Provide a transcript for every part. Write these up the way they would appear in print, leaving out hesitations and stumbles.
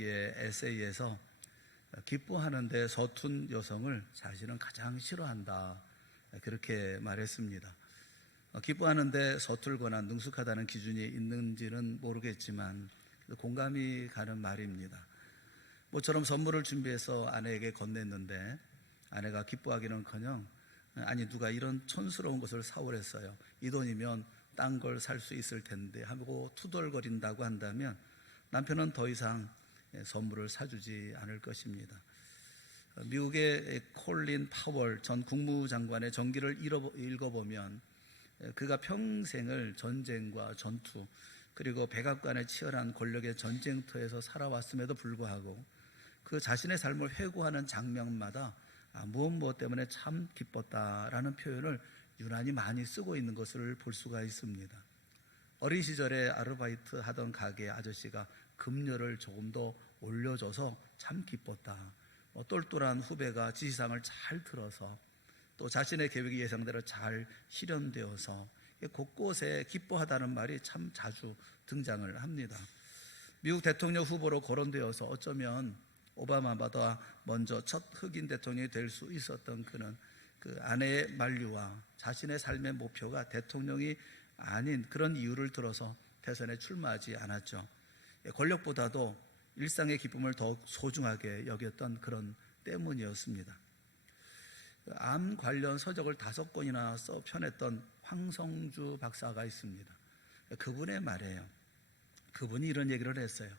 이야기의 에세이에서 기뻐하는데 서툰 여성을 자신은 가장 싫어한다, 그렇게 말했습니다. 기뻐하는데 서툴거나 능숙하다는 기준이 있는지는 모르겠지만 공감이 가는 말입니다. 모처럼 선물을 준비해서 아내에게 건넸는데 아내가 기뻐하기는커녕 아니 누가 이런 촌스러운 것을 사오랬어요, 이 돈이면 딴 걸 살 수 있을 텐데 하고 투덜거린다고 한다면 남편은 더 이상 선물을 사주지 않을 것입니다. 미국의 콜린 파월 전 국무장관의 전기를 읽어보면 그가 평생을 전쟁과 전투 그리고 백악관의 치열한 권력의 전쟁터에서 살아왔음에도 불구하고 그 자신의 삶을 회고하는 장면마다 무엇 때문에 참 기뻤다라는 표현을 유난히 많이 쓰고 있는 것을 볼 수가 있습니다. 어린 시절에 아르바이트 하던 가게 아저씨가 급료를 조금 더 올려줘서 참 기뻤다. 똘똘한 후배가 지시사항을 잘 들어서 또 자신의 계획이 예상대로 잘 실현되어서 곳곳에 기뻐하다는 말이 참 자주 등장을 합니다. 미국 대통령 후보로 거론되어서 어쩌면 오바마보다 먼저 첫 흑인 대통령이 될 수 있었던 그는 그 아내의 만류와 자신의 삶의 목표가 대통령이 아닌 그런 이유를 들어서 대선에 출마하지 않았죠. 권력보다도 일상의 기쁨을 더욱 소중하게 여겼던 그런 때문이었습니다. 암 관련 서적을 5권이나 써 펴냈던 황성주 박사가 있습니다. 그분의 말이에요. 그분이 이런 얘기를 했어요.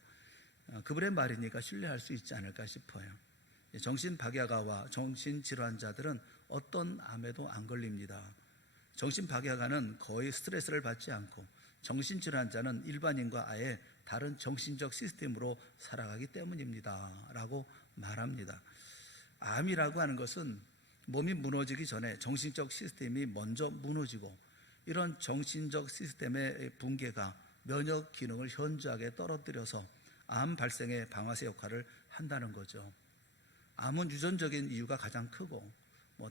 그분의 말이니까 신뢰할 수 있지 않을까 싶어요. 정신박약아와 정신질환자들은 어떤 암에도 안 걸립니다. 정신박약아는 거의 스트레스를 받지 않고 정신질환자는 일반인과 아예 다른 정신적 시스템으로 살아가기 때문입니다 라고 말합니다. 암이라고 하는 것은 몸이 무너지기 전에 정신적 시스템이 먼저 무너지고 이런 정신적 시스템의 붕괴가 면역 기능을 현저하게 떨어뜨려서 암 발생의 방아쇠 역할을 한다는 거죠. 암은 유전적인 이유가 가장 크고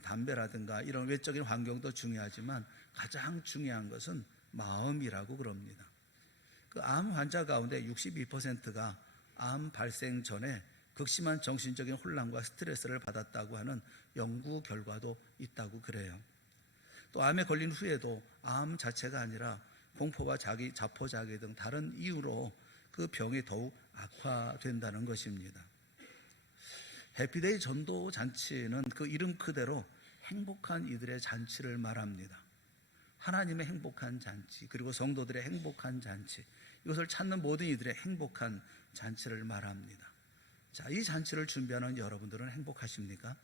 담배라든가 이런 외적인 환경도 중요하지만 가장 중요한 것은 마음이라고 그럽니다. 그 암 환자 가운데 62%가 암 발생 전에 극심한 정신적인 혼란과 스트레스를 받았다고 하는 연구 결과도 있다고 그래요. 또 암에 걸린 후에도 암 자체가 아니라 공포와 자포자기 등 다른 이유로 그 병이 더욱 악화된다는 것입니다. 해피데이 전도 잔치는 그 이름 그대로 행복한 이들의 잔치를 말합니다. 하나님의 행복한 잔치, 그리고 성도들의 행복한 잔치, 이것을 찾는 모든 이들의 행복한 잔치를 말합니다. 자, 이 잔치를 준비하는 여러분들은 행복하십니까?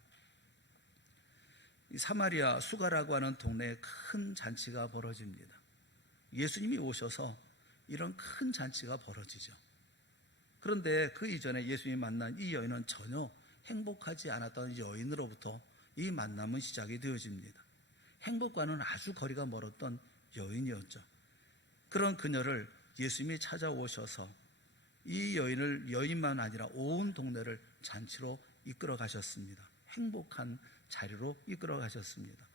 이 사마리아 수가라고 하는 동네에 큰 잔치가 벌어집니다. 예수님이 오셔서 이런 큰 잔치가 벌어지죠. 그런데 그 이전에 예수님이 만난 이 여인은 전혀 행복하지 않았던 여인으로부터 이 만남은 시작이 되어집니다. 행복과는 아주 거리가 멀었던 여인이었죠. 그런 그녀를 예수님이 찾아오셔서 이 여인을 여인만 아니라 온 동네를 잔치로 이끌어 가셨습니다. 행복한 자리로 이끌어 가셨습니다.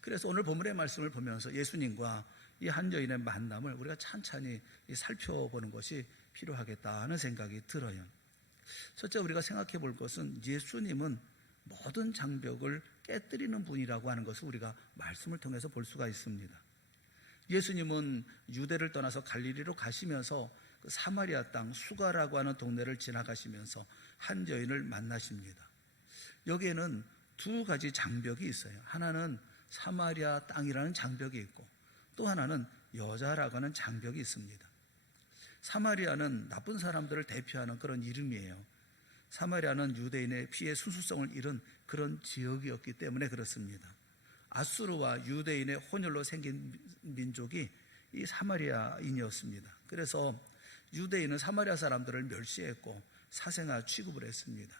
그래서 오늘 본문의 말씀을 보면서 예수님과 이 한 여인의 만남을 우리가 찬찬히 살펴보는 것이 필요하겠다는 생각이 들어요. 첫째, 우리가 생각해 볼 것은 예수님은 모든 장벽을 깨뜨리는 분이라고 하는 것을 우리가 말씀을 통해서 볼 수가 있습니다. 예수님은 유대를 떠나서 갈릴리로 가시면서 그 사마리아 땅 수가라고 하는 동네를 지나가시면서 한 여인을 만나십니다. 여기에는 2가지 장벽이 있어요. 하나는 사마리아 땅이라는 장벽이 있고 또 하나는 여자라고 하는 장벽이 있습니다. 사마리아는 나쁜 사람들을 대표하는 그런 이름이에요. 사마리아는 유대인의 피의 순수성을 잃은 그런 지역이었기 때문에 그렇습니다. 아수르와 유대인의 혼혈로 생긴 민족이 이 사마리아인이었습니다. 그래서 유대인은 사마리아 사람들을 멸시했고 사생아 취급을 했습니다.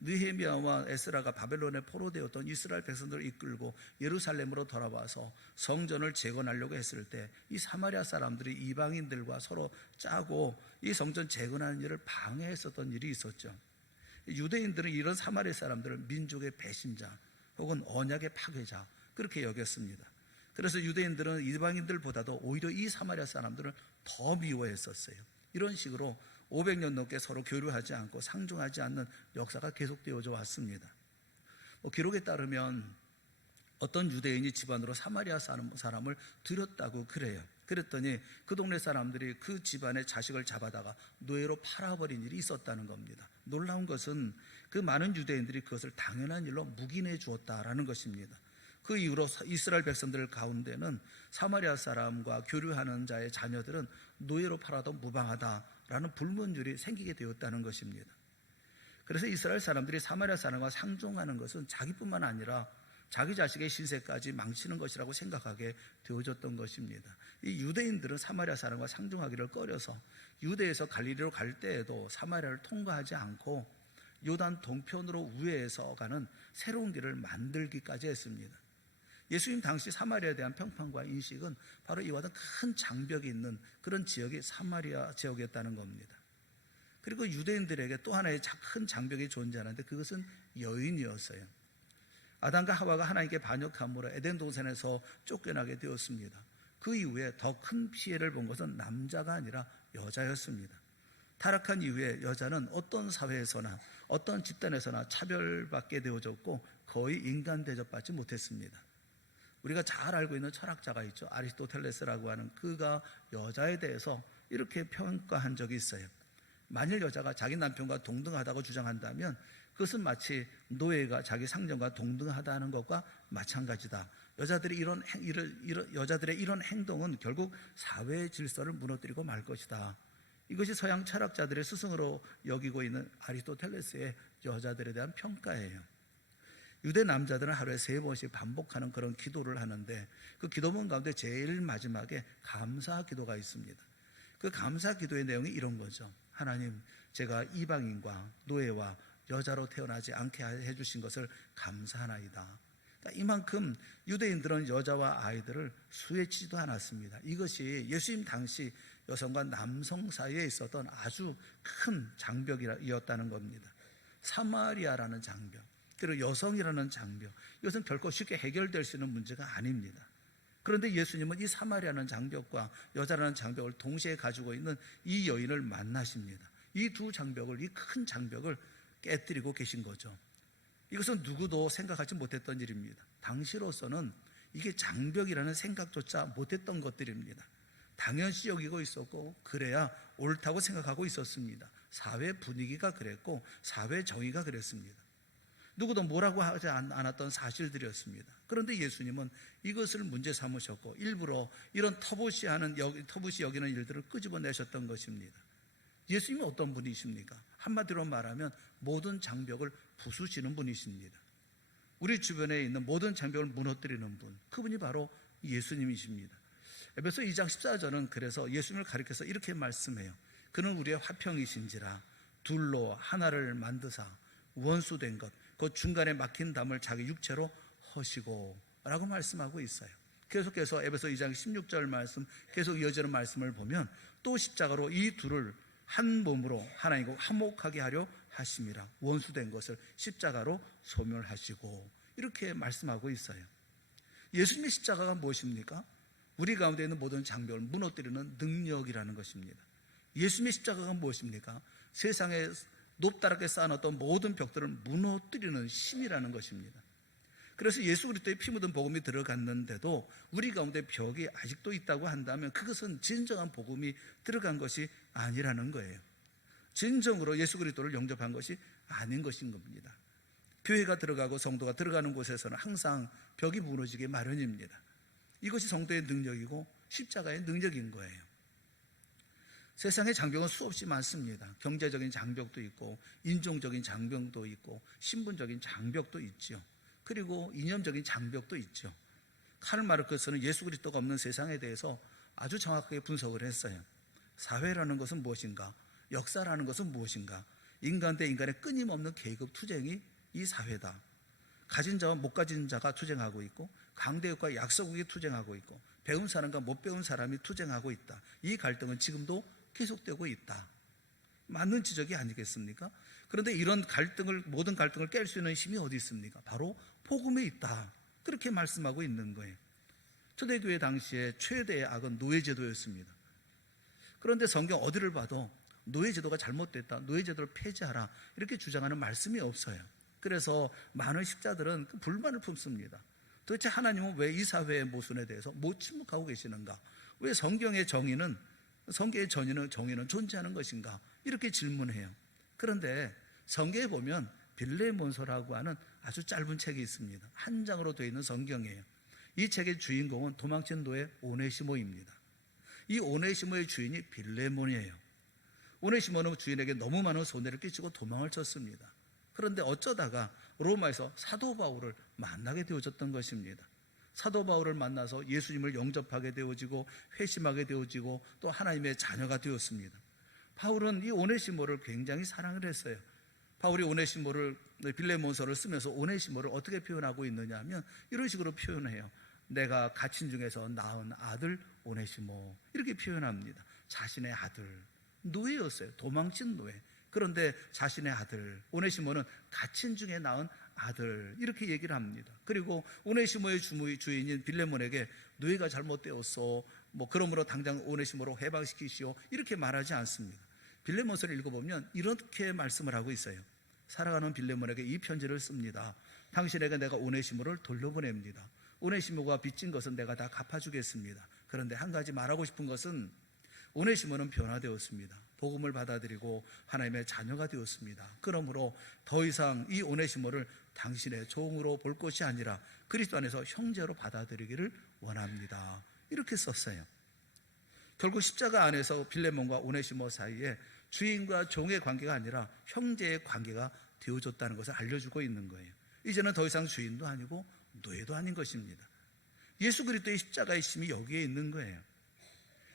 느헤미야와 에스라가 바벨론에 포로되었던 이스라엘 백성들을 이끌고 예루살렘으로 돌아와서 성전을 재건하려고 했을 때 이 사마리아 사람들이 이방인들과 서로 짜고 이 성전 재건하는 일을 방해했었던 일이 있었죠. 유대인들은 이런 사마리아 사람들을 민족의 배신자 혹은 언약의 파괴자 그렇게 여겼습니다. 그래서 유대인들은 이방인들보다도 오히려 이 사마리아 사람들을 더 미워했었어요. 이런 식으로 500년 넘게 서로 교류하지 않고 상종하지 않는 역사가 계속되어져 왔습니다. 기록에 따르면 어떤 유대인이 집안으로 사마리아 사람을 들였다고 그래요. 그랬더니 그 동네 사람들이 그 집안의 자식을 잡아다가 노예로 팔아버린 일이 있었다는 겁니다. 놀라운 것은 그 많은 유대인들이 그것을 당연한 일로 묵인해 주었다라는 것입니다. 그 이후로 이스라엘 백성들 가운데는 사마리아 사람과 교류하는 자의 자녀들은 노예로 팔아도 무방하다라는 불문율이 생기게 되었다는 것입니다. 그래서 이스라엘 사람들이 사마리아 사람과 상종하는 것은 자기뿐만 아니라 자기 자식의 신세까지 망치는 것이라고 생각하게 되어졌던 것입니다. 이 유대인들은 사마리아 사람과 상종하기를 꺼려서 유대에서 갈릴리로 갈 때에도 사마리아를 통과하지 않고 요단 동편으로 우회해서 가는 새로운 길을 만들기까지 했습니다. 예수님 당시 사마리아에 대한 평판과 인식은 바로 이와 같은 큰 장벽이 있는 그런 지역이 사마리아 지역이었다는 겁니다. 그리고 유대인들에게 또 하나의 큰 장벽이 존재하는데 그것은 여인이었어요. 아담과 하와가 하나님께 반역함으로 에덴 동산에서 쫓겨나게 되었습니다. 그 이후에 더 큰 피해를 본 것은 남자가 아니라 여자였습니다. 타락한 이후에 여자는 어떤 사회에서나 어떤 집단에서나 차별받게 되어졌고 거의 인간 대접받지 못했습니다. 우리가 잘 알고 있는 철학자가 있죠. 아리스토텔레스라고 하는 그가 여자에 대해서 이렇게 평가한 적이 있어요. 만일 여자가 자기 남편과 동등하다고 주장한다면 그것은 마치 노예가 자기 상전과 동등하다는 것과 마찬가지다. 여자들의 이런 행동은 결국 사회의 질서를 무너뜨리고 말 것이다. 이것이 서양 철학자들의 스승으로 여기고 있는 아리스토텔레스의 여자들에 대한 평가예요. 유대 남자들은 하루에 3번씩 반복하는 그런 기도를 하는데 그 기도문 가운데 제일 마지막에 감사 기도가 있습니다. 그 감사 기도의 내용이 이런 거죠. 하나님, 제가 이방인과 노예와 여자로 태어나지 않게 해주신 것을 감사하나이다. 그러니까 이만큼 유대인들은 여자와 아이들을 수혜치지도 않았습니다. 이것이 예수님 당시 여성과 남성 사이에 있었던 아주 큰 장벽이었다는 겁니다. 사마리아라는 장벽, 그리고 여성이라는 장벽, 이것은 결코 쉽게 해결될 수 있는 문제가 아닙니다. 그런데 예수님은 이 사마리아라는 장벽과 여자라는 장벽을 동시에 가지고 있는 이 여인을 만나십니다. 이 두 장벽을, 이 큰 장벽을 깨뜨리고 계신 거죠. 이것은 누구도 생각하지 못했던 일입니다. 당시로서는 이게 장벽이라는 생각조차 못했던 것들입니다. 당연시 여기고 있었고 그래야 옳다고 생각하고 있었습니다. 사회 분위기가 그랬고 사회 정의가 그랬습니다. 누구도 뭐라고 하지 않았던 사실들이었습니다. 그런데 예수님은 이것을 문제 삼으셨고 일부러 이런 터부시 여기는 일들을 끄집어내셨던 것입니다. 예수님이 어떤 분이십니까? 한마디로 말하면 모든 장벽을 부수시는 분이십니다. 우리 주변에 있는 모든 장벽을 무너뜨리는 분, 그분이 바로 예수님이십니다. 에베소 2장 14절은 그래서 예수님을 가리켜서 이렇게 말씀해요. 그는 우리의 화평이신지라 둘로 하나를 만드사 원수된 것, 그 중간에 막힌 담을 자기 육체로 허시고 라고 말씀하고 있어요. 계속해서 에베소 2장 16절 말씀 계속 이어지는 말씀을 보면 또 십자가로 이 둘을 한 몸으로 하나님과 화목하게 하려 하심이라. 원수된 것을 십자가로 소멸하시고 이렇게 말씀하고 있어요. 예수님의 십자가가 무엇입니까? 우리 가운데 있는 모든 장벽을 무너뜨리는 능력이라는 것입니다. 예수님의 십자가가 무엇입니까? 세상에 높다랗게 쌓아놨던 모든 벽들을 무너뜨리는 힘이라는 것입니다. 그래서 예수 그리스도의 피 묻은 복음이 들어갔는데도 우리 가운데 벽이 아직도 있다고 한다면 그것은 진정한 복음이 들어간 것이 아니라는 거예요. 진정으로 예수 그리스도를 영접한 것이 아닌 것인 겁니다. 교회가 들어가고 성도가 들어가는 곳에서는 항상 벽이 무너지기 마련입니다. 이것이 성도의 능력이고 십자가의 능력인 거예요. 세상의 장벽은 수없이 많습니다. 경제적인 장벽도 있고 인종적인 장벽도 있고 신분적인 장벽도 있죠. 그리고 이념적인 장벽도 있죠. 카를 마르크스는 예수 그리스도가 없는 세상에 대해서 아주 정확하게 분석을 했어요. 사회라는 것은 무엇인가? 역사라는 것은 무엇인가? 인간 대 인간의 끊임없는 계급 투쟁이 이 사회다. 가진 자와 못 가진 자가 투쟁하고 있고 강대국과 약소국이 투쟁하고 있고 배운 사람과 못 배운 사람이 투쟁하고 있다. 이 갈등은 지금도 계속되고 있다. 맞는 지적이 아니겠습니까? 그런데 이런 모든 갈등을 깰 수 있는 힘이 어디 있습니까? 바로 복음에 있다. 그렇게 말씀하고 있는 거예요. 초대교회 당시에 최대의 악은 노예제도였습니다. 그런데 성경 어디를 봐도 노예제도가 잘못됐다, 노예제도를 폐지하라 이렇게 주장하는 말씀이 없어요. 그래서 많은 식자들은 그 불만을 품습니다. 도대체 하나님은 왜 이 사회의 모순에 대해서 못 침묵하고 계시는가? 왜 성경의 정의는 존재하는 것인가? 이렇게 질문해요. 그런데 성경에 보면 빌레몬서라고 하는 아주 짧은 책이 있습니다. 한 장으로 되어 있는 성경이에요. 이 책의 주인공은 도망친 노예 오네시모입니다. 이 오네시모의 주인이 빌레몬이에요. 오네시모는 주인에게 너무 많은 손해를 끼치고 도망을 쳤습니다. 그런데 어쩌다가 로마에서 사도 바울을 만나게 되어졌던 것입니다. 사도 바울을 만나서 예수님을 영접하게 되어지고 회심하게 되어지고 또 하나님의 자녀가 되었습니다. 바울은 이 오네시모를 굉장히 사랑을 했어요. 바울이 오네시모를 빌레몬서를 쓰면서 오네시모를 어떻게 표현하고 있느냐 하면 이런 식으로 표현해요. 내가 갇힌 중에서 낳은 아들 오네시모 이렇게 표현합니다. 자신의 아들, 노예였어요. 도망친 노예. 그런데 자신의 아들 오네시모는 갇힌 중에 낳은 아들 이렇게 얘기를 합니다. 그리고 오네시모의 주인인 빌레몬에게 노예가 잘못되었어, 그러므로 당장 오네시모로 해방시키시오 이렇게 말하지 않습니다. 빌레몬서를 읽어보면 이렇게 말씀을 하고 있어요. 사랑하는 빌레몬에게 이 편지를 씁니다. 당신에게 내가 오네시모를 돌려보냅니다. 오네시모가 빚진 것은 내가 다 갚아주겠습니다. 그런데 한 가지 말하고 싶은 것은 오네시모는 변화되었습니다. 복음을 받아들이고 하나님의 자녀가 되었습니다. 그러므로 더 이상 이 오네시모를 당신의 종으로 볼 것이 아니라 그리스도 안에서 형제로 받아들이기를 원합니다. 이렇게 썼어요. 결국 십자가 안에서 빌레몬과 오네시모 사이에 주인과 종의 관계가 아니라 형제의 관계가 되어졌다는 것을 알려주고 있는 거예요. 이제는 더 이상 주인도 아니고 노예도 아닌 것입니다. 예수 그리스도의 십자가의 힘이 여기에 있는 거예요.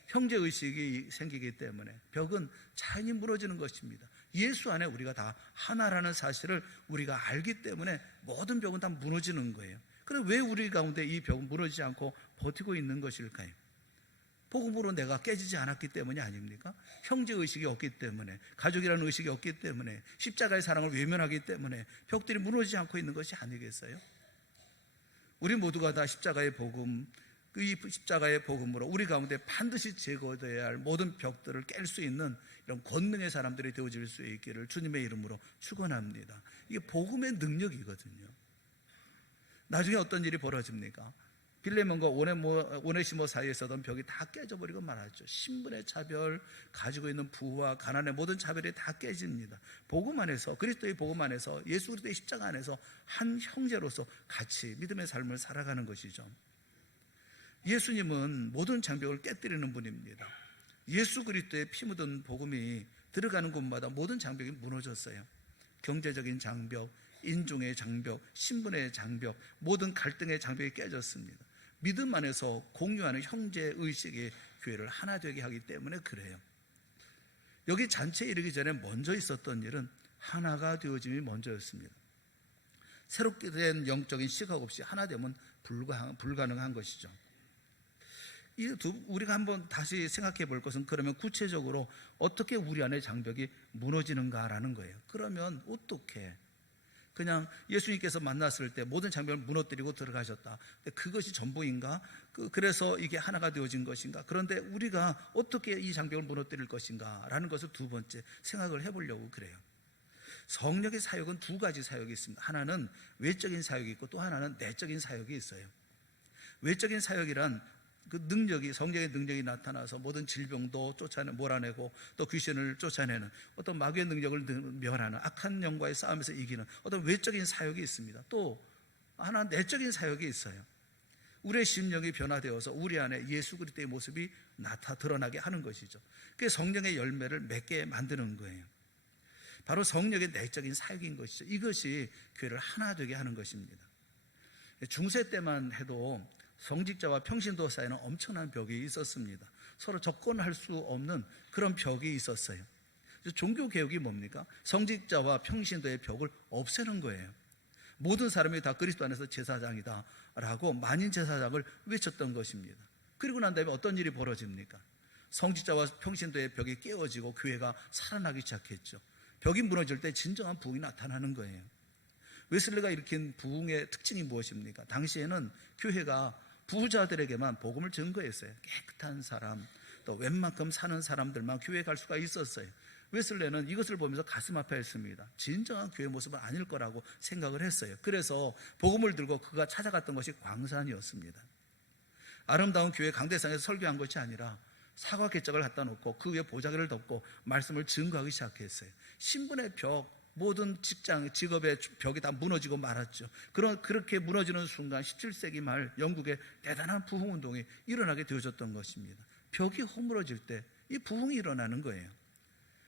형제의식이 생기기 때문에 벽은 자연히 무너지는 것입니다. 예수 안에 우리가 다 하나라는 사실을 우리가 알기 때문에 모든 벽은 다 무너지는 거예요. 그럼 왜 우리 가운데 이 벽은 무너지지 않고 버티고 있는 것일까요? 복음으로 내가 깨지지 않았기 때문이 아닙니까? 형제의식이 없기 때문에, 가족이라는 의식이 없기 때문에, 십자가의 사랑을 외면하기 때문에 벽들이 무너지지 않고 있는 것이 아니겠어요? 우리 모두가 다 십자가의 복음, 이 십자가의 복음으로 우리 가운데 반드시 제거되어야 할 모든 벽들을 깰 수 있는 이런 권능의 사람들이 되어질 수 있기를 주님의 이름으로 축원합니다. 이게 복음의 능력이거든요. 나중에 어떤 일이 벌어집니까? 빌레몬과 오네시모 사이에 있었던 벽이 다 깨져버리고 말았죠. 신분의 차별, 가지고 있는 부와 가난의 모든 차별이 다 깨집니다. 복음 안에서, 그리스도의 복음 안에서, 예수 그리스도의 십자가 안에서 한 형제로서 같이 믿음의 삶을 살아가는 것이죠. 예수님은 모든 장벽을 깨뜨리는 분입니다. 예수 그리스도의 피 묻은 복음이 들어가는 곳마다 모든 장벽이 무너졌어요. 경제적인 장벽, 인종의 장벽, 신분의 장벽, 모든 갈등의 장벽이 깨졌습니다. 믿음 안에서 공유하는 형제의식이 교회를 하나 되게 하기 때문에 그래요. 여기 잔치에 이르기 전에 먼저 있었던 일은 하나가 되어짐이 먼저였습니다. 새롭게 된 영적인 시각 없이 하나 되면 불가능한 것이죠. 우리가 한번 다시 생각해 볼 것은 그러면 구체적으로 어떻게 우리 안의 장벽이 무너지는가라는 거예요. 그러면 어떻게? 그냥 예수님께서 만났을 때 모든 장벽을 무너뜨리고 들어가셨다. 그것이 전부인가? 그래서 이게 하나가 되어진 것인가? 그런데 우리가 어떻게 이 장벽을 무너뜨릴 것인가? 라는 것을 두 번째 생각을 해보려고 그래요. 성령의 사역은 두 가지 사역이 있습니다. 하나는 외적인 사역이 있고 또 하나는 내적인 사역이 있어요. 외적인 사역이란 그 능력이, 성령의 능력이 나타나서 모든 질병도 몰아내고 또 귀신을 쫓아내는 어떤 마귀의 능력을 멸하는 악한 영과의 싸움에서 이기는 어떤 외적인 사역이 있습니다. 또 하나 내적인 사역이 있어요. 우리의 심령이 변화되어서 우리 안에 예수 그리스도의 모습이 드러나게 하는 것이죠. 그게 성령의 열매를 맺게 만드는 거예요. 바로 성령의 내적인 사역인 것이죠. 이것이 교회를 하나 되게 하는 것입니다. 중세 때만 해도 성직자와 평신도 사이에는 엄청난 벽이 있었습니다. 서로 접근할 수 없는 그런 벽이 있었어요. 종교개혁이 뭡니까? 성직자와 평신도의 벽을 없애는 거예요. 모든 사람이 다 그리스도 안에서 제사장이다 라고 만인 제사장을 외쳤던 것입니다. 그리고 난 다음에 어떤 일이 벌어집니까? 성직자와 평신도의 벽이 깨어지고 교회가 살아나기 시작했죠. 벽이 무너질 때 진정한 부흥이 나타나는 거예요. 웨슬리가 일으킨 부흥의 특징이 무엇입니까? 당시에는 교회가 부자들에게만 복음을 증거했어요. 깨끗한 사람, 또 웬만큼 사는 사람들만 교회에 갈 수가 있었어요. 웨슬레는 이것을 보면서 가슴 아파했습니다. 진정한 교회 모습은 아닐 거라고 생각을 했어요. 그래서 복음을 들고 그가 찾아갔던 것이 광산이었습니다. 아름다운 교회 강대상에서 설교한 것이 아니라 사과 개짝을 갖다 놓고 그 위에 보자기를 덮고 말씀을 증거하기 시작했어요. 신분의 벽, 모든 직장, 직업의 벽이 다 무너지고 말았죠. 그렇게 무너지는 순간 17세기 말 영국에 대단한 부흥운동이 일어나게 되어졌던 것입니다. 벽이 허물어질 때 이 부흥이 일어나는 거예요.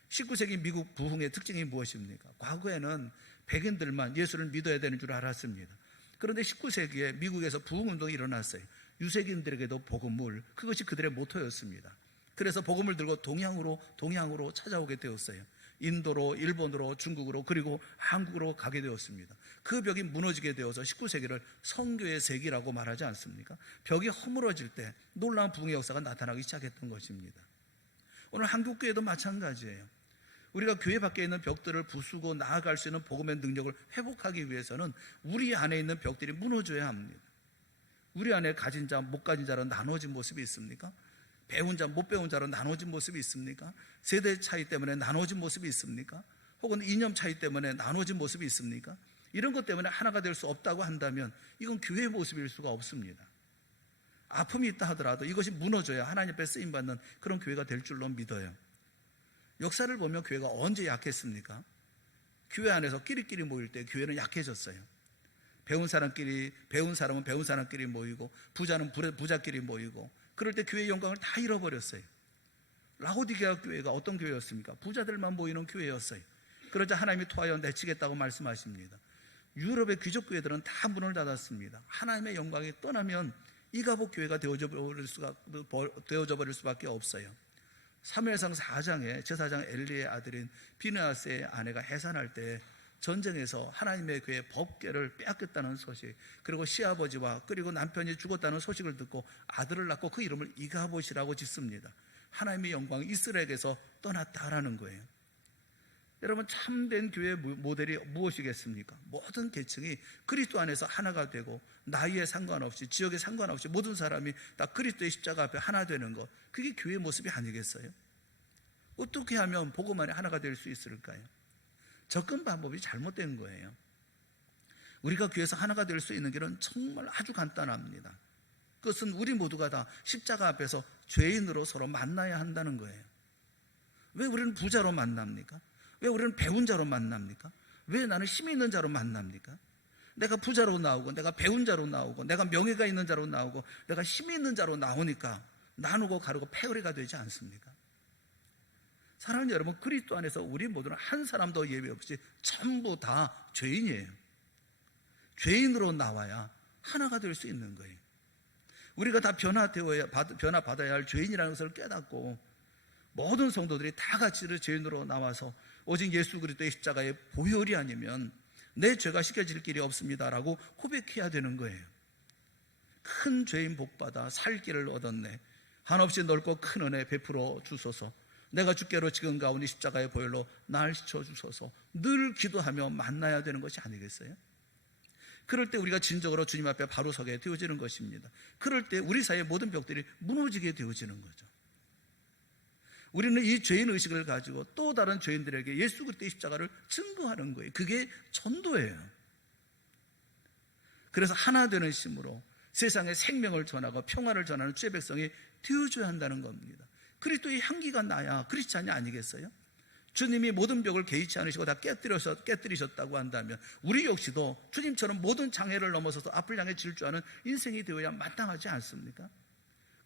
19세기 미국 부흥의 특징이 무엇입니까? 과거에는 백인들만 예수를 믿어야 되는 줄 알았습니다. 그런데 19세기에 미국에서 부흥운동이 일어났어요. 유색인들에게도 복음을, 그것이 그들의 모토였습니다. 그래서 복음을 들고 동양으로 찾아오게 되었어요. 인도로, 일본으로, 중국으로, 그리고 한국으로 가게 되었습니다. 그 벽이 무너지게 되어서 19세기를 성교의 세기라고 말하지 않습니까? 벽이 허물어질 때 놀라운 부흥의 역사가 나타나기 시작했던 것입니다. 오늘 한국교회도 마찬가지예요. 우리가 교회 밖에 있는 벽들을 부수고 나아갈 수 있는 복음의 능력을 회복하기 위해서는 우리 안에 있는 벽들이 무너져야 합니다. 우리 안에 가진 자, 못 가진 자로 나눠진 모습이 있습니까? 배운 자, 못 배운 자로 나눠진 모습이 있습니까? 세대 차이 때문에 나눠진 모습이 있습니까? 혹은 이념 차이 때문에 나눠진 모습이 있습니까? 이런 것 때문에 하나가 될 수 없다고 한다면 이건 교회의 모습일 수가 없습니다. 아픔이 있다 하더라도 이것이 무너져야 하나님 앞에 쓰임받는 그런 교회가 될 줄로 믿어요. 역사를 보면 교회가 언제 약했습니까? 교회 안에서 끼리끼리 모일 때 교회는 약해졌어요. 배운 사람은 배운 사람끼리 모이고 부자는 부자끼리 모이고 그럴 때 교회의 영광을 다 잃어버렸어요. 라오디게아 교회가 어떤 교회였습니까? 부자들만 모이는 교회였어요. 그러자 하나님이 토하여 내치겠다고 말씀하십니다. 유럽의 귀족 교회들은 다 문을 닫았습니다. 하나님의 영광이 떠나면 이가복 교회가 되어져 버릴 수밖에 없어요. 사무엘상 4장에 제사장 엘리의 아들인 비느하스의 아내가 해산할 때 전쟁에서 하나님의 교회 법궤를 빼앗겼다는 소식, 그리고 시아버지와 그리고 남편이 죽었다는 소식을 듣고 아들을 낳고 그 이름을 이가봇이라고 짓습니다. 하나님의 영광이 이스라엘에게서 떠났다라는 거예요. 여러분, 참된 교회의 모델이 무엇이겠습니까? 모든 계층이 그리스도 안에서 하나가 되고 나이에 상관없이, 지역에 상관없이 모든 사람이 다 그리스도의 십자가 앞에 하나 되는 것, 그게 교회의 모습이 아니겠어요? 어떻게 하면 복음 안에 하나가 될 수 있을까요? 접근 방법이 잘못된 거예요. 우리가 교회에서 하나가 될 수 있는 길은 정말 아주 간단합니다. 그것은 우리 모두가 다 십자가 앞에서 죄인으로 서로 만나야 한다는 거예요. 왜 우리는 부자로 만납니까? 왜 우리는 배운 자로 만납니까? 왜 나는 힘이 있는 자로 만납니까? 내가 부자로 나오고 내가 배운 자로 나오고 내가 명예가 있는 자로 나오고 내가 힘이 있는 자로 나오니까 나누고 가르고 패거리가 되지 않습니까? 사랑하는 여러분, 그리스도 안에서 우리 모두는 한 사람도 예외 없이 전부 다 죄인이에요. 죄인으로 나와야 하나가 될 수 있는 거예요. 우리가 다 변화받아야 할 죄인이라는 것을 깨닫고 모든 성도들이 다 같이 죄인으로 나와서 오직 예수 그리스도의 십자가의 보혈이 아니면 내 죄가 씻겨질 길이 없습니다라고 고백해야 되는 거예요. 큰 죄인 복받아 살 길을 얻었네. 한없이 넓고 큰 은혜 베풀어 주소서. 내가 주께로 지금 가오니 십자가의 보혈로 날 씻어주소서. 늘 기도하며 만나야 되는 것이 아니겠어요? 그럴 때 우리가 진정으로 주님 앞에 바로 서게 되어지는 것입니다. 그럴 때 우리 사이의 모든 벽들이 무너지게 되어지는 거죠. 우리는 이 죄인의식을 가지고 또 다른 죄인들에게 예수 그리스도의 십자가를 증거하는 거예요. 그게 전도예요. 그래서 하나 되는 심으로 세상에 생명을 전하고 평화를 전하는 주의 백성이 되어줘야 한다는 겁니다. 그리스도의 향기가 나야 크리스찬이 아니겠어요? 주님이 모든 벽을 개의치 않으시고 다 깨뜨리셨다고 한다면 우리 역시도 주님처럼 모든 장애를 넘어서서 앞을 향해 질주하는 인생이 되어야 마땅하지 않습니까?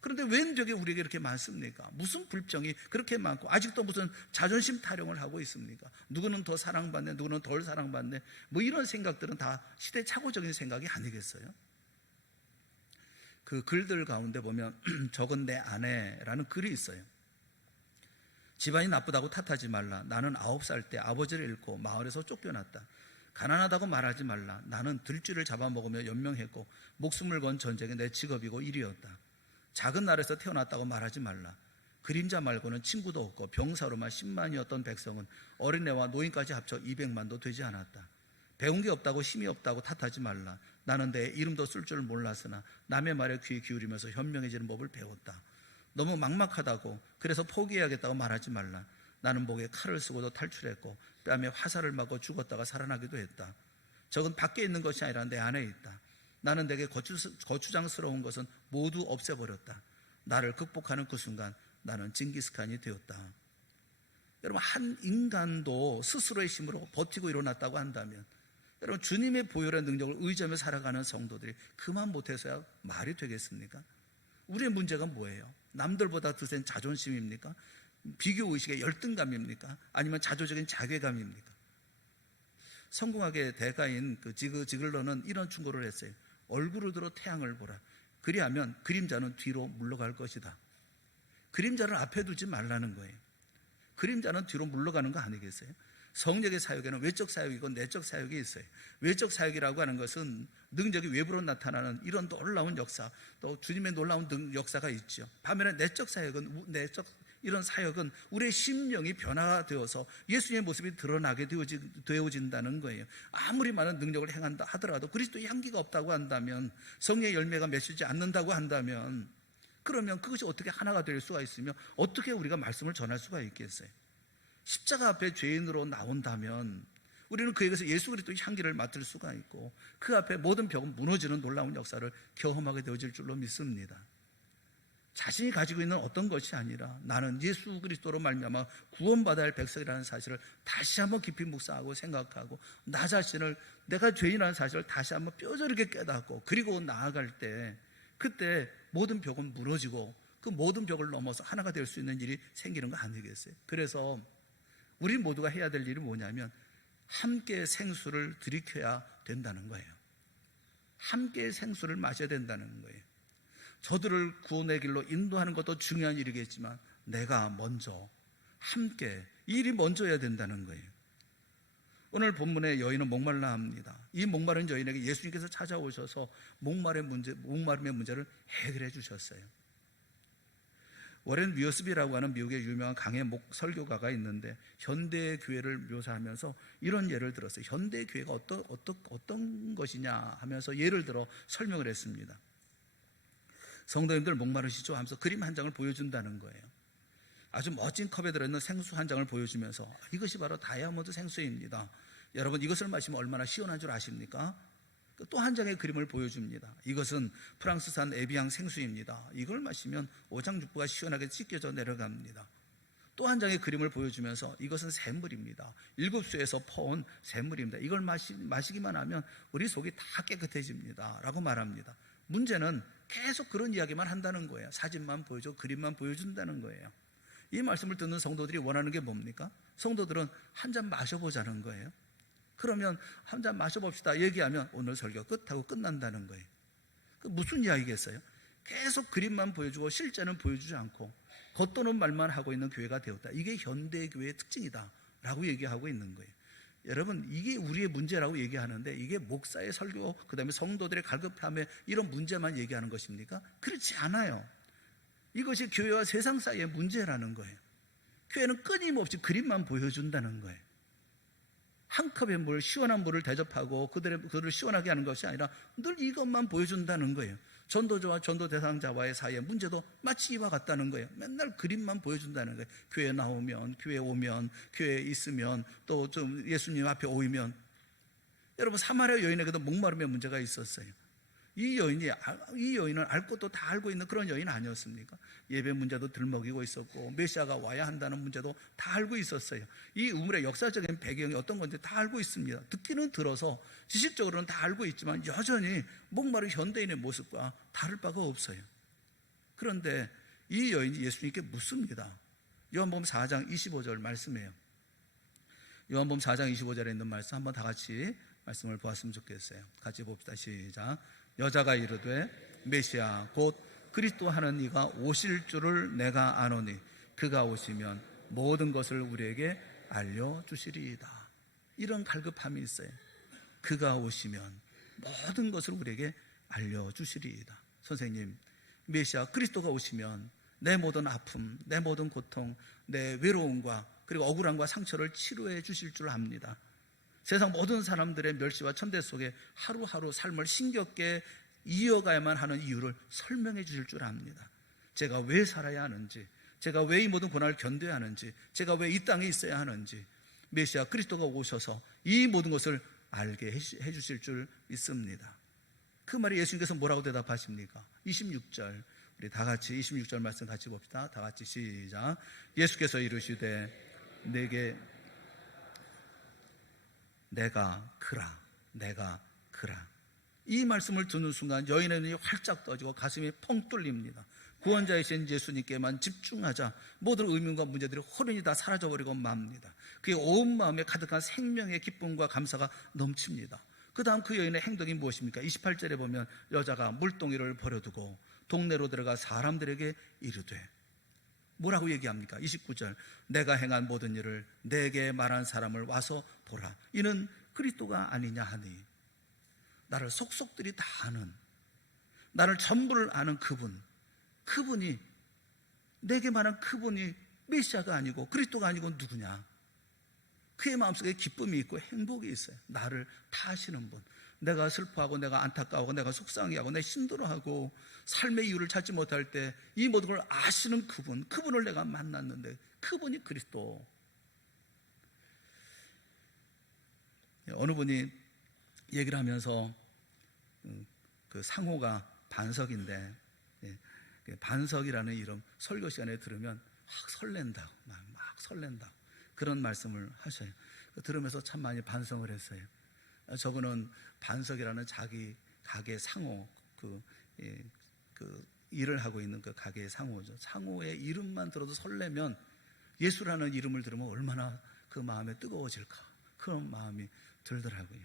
그런데 웬 벽이 우리에게 이렇게 많습니까? 무슨 불평이 그렇게 많고 아직도 무슨 자존심 타령을 하고 있습니까? 누구는 더 사랑받네, 누구는 덜 사랑받네, 뭐 이런 생각들은 다 시대착오적인 생각이 아니겠어요? 그 글들 가운데 보면 적은 내 아내라는 글이 있어요. 집안이 나쁘다고 탓하지 말라. 나는 9살 때 아버지를 잃고 마을에서 쫓겨났다. 가난하다고 말하지 말라. 나는 들쥐를 잡아먹으며 연명했고 목숨을 건 전쟁이 내 직업이고 일이었다. 작은 나라에서 태어났다고 말하지 말라. 그림자 말고는 친구도 없고 병사로만 10만이었던 백성은 어린애와 노인까지 합쳐 200만도 되지 않았다. 배운 게 없다고 힘이 없다고 탓하지 말라. 나는 내 이름도 쓸 줄 몰랐으나 남의 말에 귀 기울이면서 현명해지는 법을 배웠다. 너무 막막하다고 그래서 포기해야겠다고 말하지 말라. 나는 목에 칼을 쓰고도 탈출했고 뺨에 화살을 맞고 죽었다가 살아나기도 했다. 적은 밖에 있는 것이 아니라 내 안에 있다. 나는 내게 거추장스러운 것은 모두 없애버렸다. 나를 극복하는 그 순간 나는 징기스칸이 되었다. 여러분, 한 인간도 스스로의 힘으로 버티고 일어났다고 한다면, 여러분, 주님의 보혈의 능력을 의지하며 살아가는 성도들이 그만 못해서야 말이 되겠습니까? 우리의 문제가 뭐예요? 남들보다 더 센 자존심입니까? 비교의식의 열등감입니까? 아니면 자조적인 자괴감입니까? 성공학의 대가인 그 지글러는 이런 충고를 했어요. 얼굴을 들어 태양을 보라. 그리하면 그림자는 뒤로 물러갈 것이다. 그림자를 앞에 두지 말라는 거예요. 그림자는 뒤로 물러가는 거 아니겠어요? 성령의 사역에는 외적 사역이고 내적 사역이 있어요. 외적 사역이라고 하는 것은 능력이 외부로 나타나는 이런 놀라운 역사, 또 주님의 놀라운 역사가 있죠. 반면에 내적 사역은, 이런 사역은 우리의 심령이 변화되어서 예수님의 모습이 드러나게 되어진다는 거예요. 아무리 많은 능력을 행한다 하더라도 그리스도의 향기가 없다고 한다면, 성령의 열매가 맺히지 않는다고 한다면, 그러면 그것이 어떻게 하나가 될 수가 있으며 어떻게 우리가 말씀을 전할 수가 있겠어요? 십자가 앞에 죄인으로 나온다면 우리는 그에게서 예수 그리스도의 향기를 맡을 수가 있고 그 앞에 모든 벽은 무너지는 놀라운 역사를 경험하게 되어질 줄로 믿습니다. 자신이 가지고 있는 어떤 것이 아니라 나는 예수 그리스도로 말미암아 구원받아야 할 백성이라는 사실을 다시 한번 깊이 묵상하고 생각하고 나 자신을, 내가 죄인이라는 사실을 다시 한번 뼈저리게 깨닫고 그리고 나아갈 때, 그때 모든 벽은 무너지고 그 모든 벽을 넘어서 하나가 될 수 있는 일이 생기는 거 아니겠어요? 그래서 우리 모두가 해야 될 일이 뭐냐면 함께 생수를 들이켜야 된다는 거예요. 함께 생수를 마셔야 된다는 거예요. 저들을 구원의 길로 인도하는 것도 중요한 일이겠지만 내가 먼저 함께, 이 일이 먼저여야 된다는 거예요. 오늘 본문의 여인은 목말라 합니다. 이 목마른 여인에게 예수님께서 찾아오셔서 목마름의 문제를 해결해 주셨어요. 워렌 위어스비라고 하는 미국의 유명한 강해 설교가가 있는데 현대의 교회를 묘사하면서 이런 예를 들었어요. 현대의 교회가 어떤 것이냐 하면서 예를 들어 설명을 했습니다. 성도님들 목마르시죠? 하면서 그림 한 장을 보여준다는 거예요. 아주 멋진 컵에 들어있는 생수 한 장을 보여주면서 이것이 바로 다이아몬드 생수입니다. 여러분, 이것을 마시면 얼마나 시원한 줄 아십니까? 또 한 장의 그림을 보여줍니다. 이것은 프랑스산 에비앙 생수입니다. 이걸 마시면 오장육부가 시원하게 찢겨져 내려갑니다. 또 한 장의 그림을 보여주면서 이것은 샘물입니다. 7수에서 퍼온 샘물입니다. 이걸 마시기만 하면 우리 속이 다 깨끗해집니다. 라고 말합니다. 문제는 계속 그런 이야기만 한다는 거예요. 사진만 보여줘, 그림만 보여준다는 거예요. 이 말씀을 듣는 성도들이 원하는 게 뭡니까? 성도들은 한 잔 마셔보자는 거예요. 그러면 한 잔 마셔봅시다 얘기하면 오늘 설교 끝하고 끝난다는 거예요. 무슨 이야기겠어요? 계속 그림만 보여주고 실제는 보여주지 않고 겉도는 말만 하고 있는 교회가 되었다. 이게 현대 교회의 특징이다 라고 얘기하고 있는 거예요. 여러분, 이게 우리의 문제라고 얘기하는데 이게 목사의 설교, 그 다음에 성도들의 갈급함에 이런 문제만 얘기하는 것입니까? 그렇지 않아요. 이것이 교회와 세상 사이의 문제라는 거예요. 교회는 끊임없이 그림만 보여준다는 거예요. 한 컵의 물, 시원한 물을 대접하고 그들을 시원하게 하는 것이 아니라 늘 이것만 보여준다는 거예요. 전도자와 전도 대상자와의 사이의 문제도 마치 이와 같다는 거예요. 맨날 그림만 보여준다는 거예요. 교회 나오면, 교회 오면, 교회에 있으면, 또 좀 예수님 앞에 오면. 여러분, 사마리아 여인에게도 목마름의 문제가 있었어요. 이 여인은 알 것도 다 알고 있는 그런 여인 아니었습니까? 예배 문제도 들먹이고 있었고 메시아가 와야 한다는 문제도 다 알고 있었어요. 이 우물의 역사적인 배경이 어떤 건지 다 알고 있습니다. 듣기는 들어서 지식적으로는 다 알고 있지만 여전히 목마른 현대인의 모습과 다를 바가 없어요. 그런데 이 여인이 예수님께 묻습니다. 요한복음 4장 25절 말씀이에요. 요한복음 4장 25절에 있는 말씀 한번 다 같이 말씀을 보았으면 좋겠어요. 같이 봅시다. 시작. 여자가 이르되 메시아 곧 그리스도 하는 이가 오실 줄을 내가 아노니 그가 오시면 모든 것을 우리에게 알려주시리이다. 이런 갈급함이 있어요. 그가 오시면 모든 것을 우리에게 알려주시리이다. 선생님, 메시아 그리스도가 오시면 내 모든 아픔, 내 모든 고통, 내 외로움과 그리고 억울함과 상처를 치료해 주실 줄 압니다. 세상 모든 사람들의 멸시와 천대 속에 하루하루 삶을 힘겹게 이어가야만 하는 이유를 설명해 주실 줄 압니다. 제가 왜 살아야 하는지, 제가 왜 이 모든 고난을 견뎌야 하는지, 제가 왜 이 땅에 있어야 하는지, 메시아 그리스도가 오셔서 이 모든 것을 알게 해주실 줄 믿습니다. 그 말에 예수님께서 뭐라고 대답하십니까? 26절, 우리 다 같이 26절 말씀 같이 봅시다. 다 같이 시작. 예수께서 이르시되 내게 내가 그라. 이 말씀을 듣는 순간 여인의 눈이 활짝 떠지고 가슴이 펑 뚫립니다. 구원자이신 예수님께만 집중하자 모든 의문과 문제들이 호련히 다 사라져버리고 맙니다. 그의 온 마음에 가득한 생명의 기쁨과 감사가 넘칩니다. 그 다음 그 여인의 행동이 무엇입니까? 28절에 보면 여자가 물동이를 버려두고 동네로 들어가 사람들에게 이르되, 뭐라고 얘기합니까? 29절, 내가 행한 모든 일을 내게 말한 사람을 와서 보라. 이는 그리스도가 아니냐 하니, 나를 속속들이 다 아는, 나를 전부를 아는 그분이, 내게 말한 그분이 메시아가 아니고 그리스도가 아니고 누구냐? 그의 마음속에 기쁨이 있고 행복이 있어요. 나를 다 아시는 분, 내가 슬퍼하고 내가 안타까워하고 내가 속상해하고 내가 힘들어하고 삶의 이유를 찾지 못할 때 이 모든 걸 아시는 그분을 내가 만났는데 그분이 그리스도. 어느 분이 얘기를 하면서 그 상호가 반석인데, 반석이라는 이름 설교 시간에 들으면 막 설렌다, 막 설렌다, 그런 말씀을 하셔요. 들으면서 참 많이 반성을 했어요. 저분은 반석이라는 자기 가게 상호, 그 일을 하고 있는 그 가게의 상호죠. 상호의 이름만 들어도 설레면 예수라는 이름을 들으면 얼마나 그 마음에 뜨거워질까, 그런 마음이 들더라고요.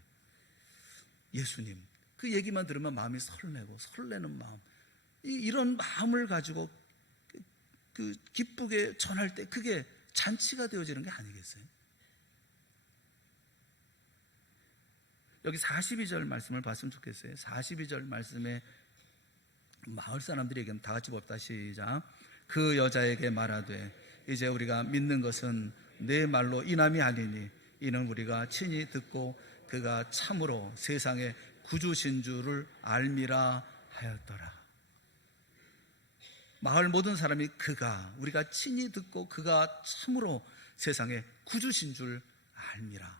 예수님, 그 얘기만 들으면 마음이 설레고, 설레는 마음, 이런 마음을 가지고 그 기쁘게 전할 때 그게 잔치가 되어지는 게 아니겠어요? 여기 42절 말씀을 봤으면 좋겠어요. 42절 말씀에 마을 사람들이 얘기하면 다 같이 봅시다. 시작. 그 여자에게 말하되 이제 우리가 믿는 것은 내 말로 인함이 아니니 이는 우리가 친히 듣고 그가 참으로 세상의 구주신 줄을 알미라 하였더라. 마을 모든 사람이 우리가 친히 듣고 그가 참으로 세상의 구주신 줄 알미라.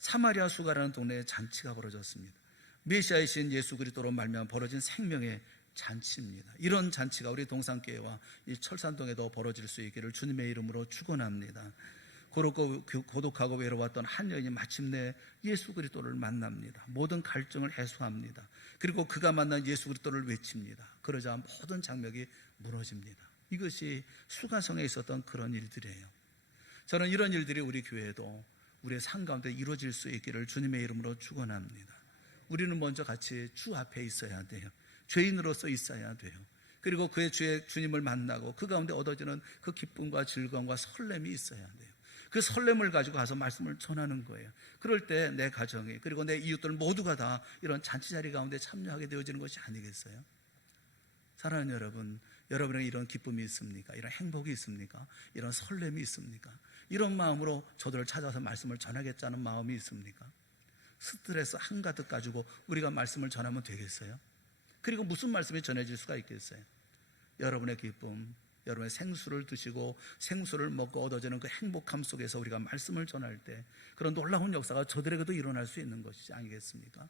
사마리아 수가라는 동네에 잔치가 벌어졌습니다. 메시아이신 예수 그리스도로 말미암아 벌어진 생명의 잔치입니다. 이런 잔치가 우리 동산교회와 이 철산동에도 벌어질 수 있기를 주님의 이름으로 축원합니다. 고독하고 외로웠던 한 여인이 마침내 예수 그리스도를 만납니다. 모든 갈증을 해소합니다. 그리고 그가 만난 예수 그리스도를 외칩니다. 그러자 모든 장벽이 무너집니다. 이것이 수가성에 있었던 그런 일들이에요. 저는 이런 일들이 우리 교회에도 우리의 삶 가운데 이루어질 수 있기를 주님의 이름으로 축원합니다. 우리는 먼저 같이 주 앞에 있어야 돼요. 죄인으로서 있어야 돼요. 그리고 그의 주님을 만나고 그 가운데 얻어지는 그 기쁨과 즐거움과 설렘이 있어야 돼요. 그 설렘을 가지고 가서 말씀을 전하는 거예요. 그럴 때 내 가정이, 그리고 내 이웃들 모두가 다 이런 잔치자리 가운데 참여하게 되어지는 것이 아니겠어요? 사랑하는 여러분, 여러분에게 이런 기쁨이 있습니까? 이런 행복이 있습니까? 이런 설렘이 있습니까? 이런 마음으로 저들을 찾아서 말씀을 전하겠다는 마음이 있습니까? 스트레스 한가득 가지고 우리가 말씀을 전하면 되겠어요? 그리고 무슨 말씀이 전해질 수가 있겠어요? 여러분의 기쁨, 여러분의 생수를 드시고 생수를 먹고 얻어지는 그 행복함 속에서 우리가 말씀을 전할 때 그런 놀라운 역사가 저들에게도 일어날 수 있는 것이 아니겠습니까?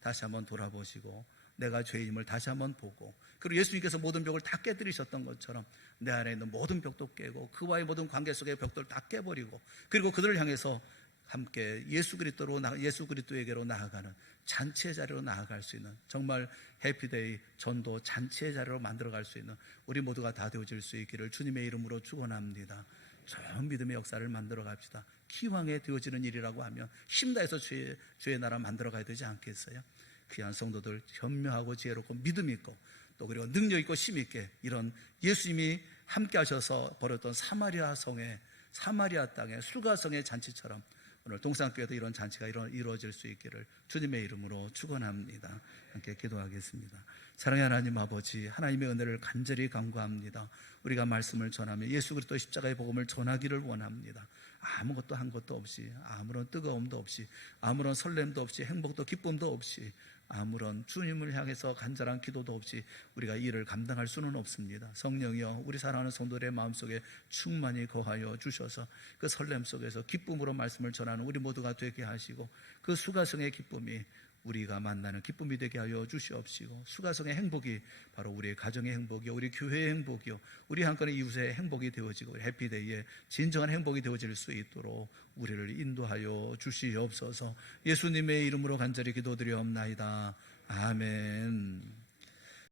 다시 한번 돌아보시고 내가 죄인임을 다시 한번 보고, 그리고 예수님께서 모든 벽을 다 깨뜨리셨던 것처럼 내 안에 있는 모든 벽도 깨고 그와의 모든 관계 속의 벽들을 다 깨버리고, 그리고 그들을 향해서 함께 예수 그리스도에게로 나아가는 잔치의 자리로 나아갈 수 있는, 정말 해피데이 전도 잔치의 자리로 만들어갈 수 있는 우리 모두가 다 되어질 수 있기를 주님의 이름으로 축원합니다. 좋은 믿음의 역사를 만들어 갑시다. 기왕에 되어지는 일이라고 하면 힘다해서 주의 나라 만들어 가야 되지 않겠어요? 귀한 성도들 현명하고 지혜롭고 믿음 있고 또 그리고 능력 있고 힘 있게 이런 예수님이 함께 하셔서 벌였던 사마리아 땅의 수가성의 잔치처럼 오늘 동산교회도 이런 잔치가 이루어질 수 있기를 주님의 이름으로 축원합니다. 함께 기도하겠습니다. 사랑의 하나님 아버지, 하나님의 은혜를 간절히 간구합니다. 우리가 말씀을 전하며 예수 그리스도의 십자가의 복음을 전하기를 원합니다. 아무것도 한 것도 없이, 아무런 뜨거움도 없이, 아무런 설렘도 없이, 행복도 기쁨도 없이 아무런 주님을 향해서 간절한 기도도 없이 우리가 이 일을 감당할 수는 없습니다. 성령이여, 우리 사랑하는 성도들의 마음속에 충만히 거하여 주셔서 그 설렘 속에서 기쁨으로 말씀을 전하는 우리 모두가 되게 하시고, 그 수가성의 기쁨이 우리가 만나는 기쁨이 되게 하여 주시옵시고, 수가성의 행복이 바로 우리의 가정의 행복이요, 우리 교회의 행복이요, 우리 한 건의 이웃의 행복이 되어지고, 우리 해피데이의 진정한 행복이 되어질 수 있도록 우리를 인도하여 주시옵소서. 예수님의 이름으로 간절히 기도드리옵나이다. 아멘.